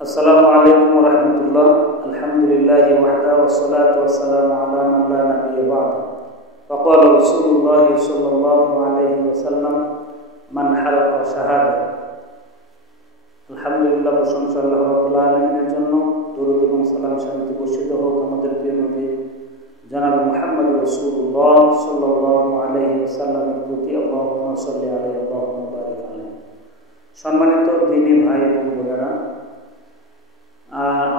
আসসালামু আলাইকুম ওয়া রাহমাতুল্লাহ। আলহামদুলিল্লাহি ওয়াহদা ওয়াসসালাতু ওয়াসসালামু আলা মান লা নাবিয়্যা বা'দা। ফাকালা রাসূলুল্লাহ সাল্লাল্লাহু আলাইহি ওয়াসাল্লাম মান হালাকা শাহাদা। আলহামদুলিল্লাহ, প্রশংসা আল্লাহ রাব্বুল আলামিনের জন্য। দরুদ এবং সালাম শান্তি বর্ষিত হোক আমাদের প্রিয় নবী জনাব মুহাম্মদ রাসূলুল্লাহ সাল্লাল্লাহু আলাইহি ওয়াসাল্লামের প্রতি। আল্লাহুম্মা সাল্লি আলাইহি ওয়া বারিক আলাইহি। সম্মানিত দ্বীনী ভাই এবং বোনেরা,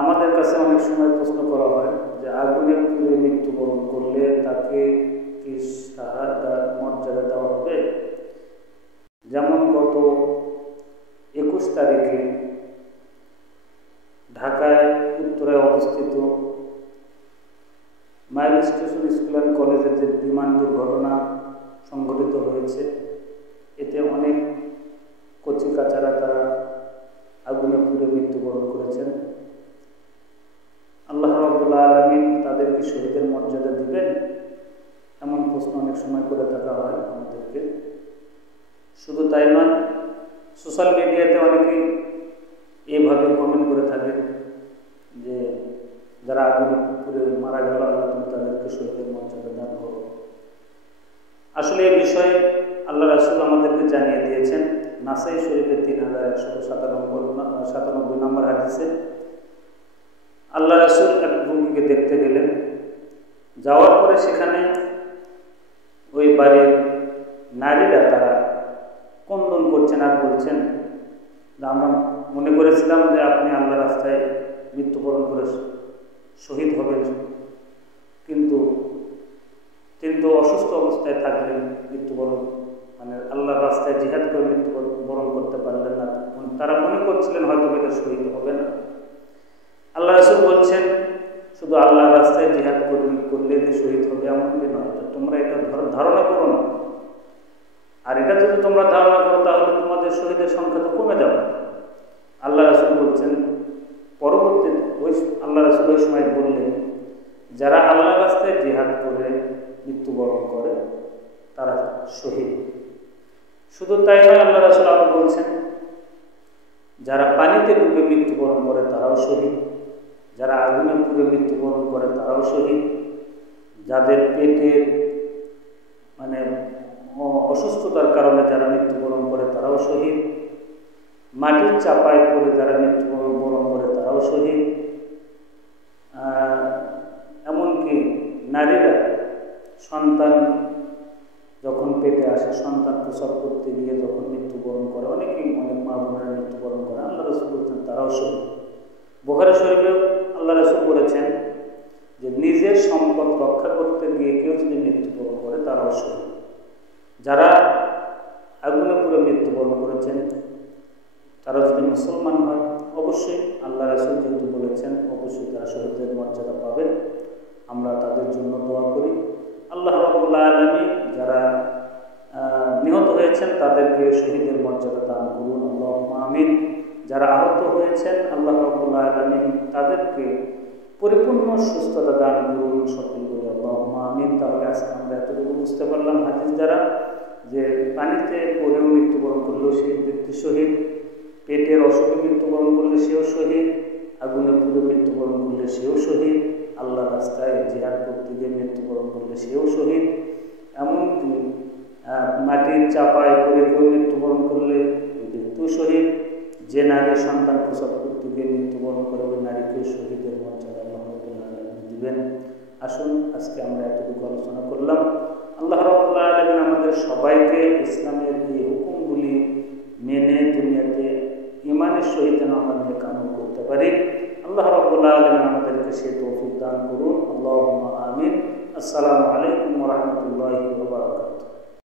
আমাদের কাছে অনেক সময় প্রশ্ন করা হয় যে আগুনে পুড়ে মৃত্যুবরণ করলে তাকে কি শাহাদাত মর্যাদা দেওয়া হবে? যেমন গত 21 তারিখে ঢাকায় উত্তরায় অবস্থিত মাইল স্টেশন স্কুল অ্যান্ড কলেজের যে বিমান দুর্ঘটনা সংঘটিত হয়েছে, এতে অনেক কচিকাচারা তারা আগুনে পুড়ে মৃত্যুবরণ করেছেন। আল্লাহ রাব্বুল আলামিন তাদেরকে শহীদের মর্যাদা দিবেন, এমন প্রশ্ন অনেক সময় করে থাকা হয় আমাদেরকে। শুধু তাই নয়, সোশ্যাল মিডিয়াতে অনেকেই এইভাবে কমেন্ট করে থাকেন যে যারা আগুনে পুড়ে মারা গেল, আল্লাহ তুমি তাদেরকে শহীদের মর্যাদা দান করো। আসলে এই বিষয়ে আল্লাহ রাসূল আমাদেরকে জানিয়ে দিয়েছেন নাসাই শরীফের 3197 নম্বর হাদিসে। আল্লাহ রাসূল এক রোগীকে দেখতে গেলেন। যাওয়ার পরে সেখানে ওই বাড়ির নারীরা তারা ক্রন্দন করছেন আর বলছেন যে আমরা মনে করেছিলাম যে আপনি আল্লাহ রাস্তায় মৃত্যুবরণ করে শহীদ হবেন, কিন্তু তিনি তো অসুস্থ অবস্থায় থাকলেন, মৃত্যুবরণ মানে আল্লাহর রাস্তায় জিহাদ করে মৃত্যুবরণ করতে পারলেন না। তারা মনে করছিলেন হয়তো এটা শহীদ হবে না। আল্লাহ রাসূল বলছেন শুধু আল্লাহর রাস্তায় জিহাদ করলে যে শহীদ হবে এমনটি নয়, তোমরা এটা ধারণা করো না। আর এটা যদি তোমরা ধারণা করো তাহলে তোমাদের শহীদের সংখ্যা তো কমে যাবে। আল্লাহ রাসূল বলছেন পরবর্তীতে আল্লাহ রাসূল ওই সময় বললেন যারা আল্লাহর রাস্তায় জিহাদ করে মৃত্যুবরণ করে তারা শহীদ। শুধু তাই নয়, আল্লাহ রাসূল আরো বলছেন যারা পানিতে ডুবে মৃত্যুবরণ করে তারাও শহীদ, যারা আগুনে পুড়ে মৃত্যুবরণ করে তারাও শহীদ, যাদের পেটের মানে অসুস্থতার কারণে যারা মৃত্যুবরণ করে তারাও শহীদ, মাটির চাপায় পড়ে যারা মৃত্যুবরণ করে তারাও শহীদ, এমনকি নারীরা সন্তান যখন পেটে আসে, সন্তান প্রসব করতে গিয়ে যখন মৃত্যুবরণ করে, অনেক মা বোনেরা মৃত্যুবরণ করে, আল্লাহ রাসূল বলছেন তারাও শহীদ। বুখারী শরীফে আল্লাহ রাসূল বলেছেন যে নিজের সম্পদ রক্ষা করতে গিয়ে কেউ যদি মৃত্যুবরণ করে তারাও শহীদ। যারা আগুনে পুড়ে মৃত্যুবরণ করেছেন তারা যদি মুসলমান হয়, অবশ্যই আল্লাহ রাসূল যেহেতু বলেছেন অবশ্যই তারা শহীদের মর্যাদা পাবেন। আমরা তাদের জন্য দোয়া করি। আল্লাহ রাব্বুল আলামিন যারা নিহত হয়েছেন তাদেরকে শহীদের মর্যাদা দান করুন, আল্লাহুম্মা আমিন। যারা আহত হয়েছেন আল্লাহ রাব্বুল আলামিন তাদেরকে পরিপূর্ণ সুস্থতা দান করুন, সকল বলে আল্লাহুম্মা আমিন। তাহলে আজকে আমরা এতটুকু বুঝতে পারলাম হাদিস দ্বারা যে পানিতে পড়েও মৃত্যুবরণ করলেও সেই ব্যক্তি শহীদ, পেটের অসুখে মৃত্যুবরণ করলে সেও শহীদ, আগুনে পুড়ে মৃত্যুবরণ করলে সেও শহীদ, আল্লাহ রাস্তায় জিহাদ করতে গিয়ে মৃত্যুবরণ করলে সেও শহীদ, এমনকি মাটির চাপায় পড়ে কেউ মৃত্যুবরণ করলে ওই ব্যক্তিও শহীদ, যে নারী সন্তান প্রসব করতে গিয়ে মৃত্যুবরণ করে ওই নারীকে শহীদের মর্যাদা আল্লাহ রাব্বুল আলামিন দিবেন। আসুন আজকে আমরা এতটুকু আলোচনা করলাম। আল্লাহ রাব্বুল আলামিন আমাদের সবাইকে ইসলামের এই হুকুমগুলি মেনে দুনিয়াতে ঈমানের সহিত যেন আমরা নেক আমল করতে পারি। আল্লাহ রাব্বুল আলামিন আমাদেরকে সে তৌফিক দান করুন, আল্লাহুম্মা আমিন। আসসালামু আলাইকুম ওয়া রাহমাতুল্লাহি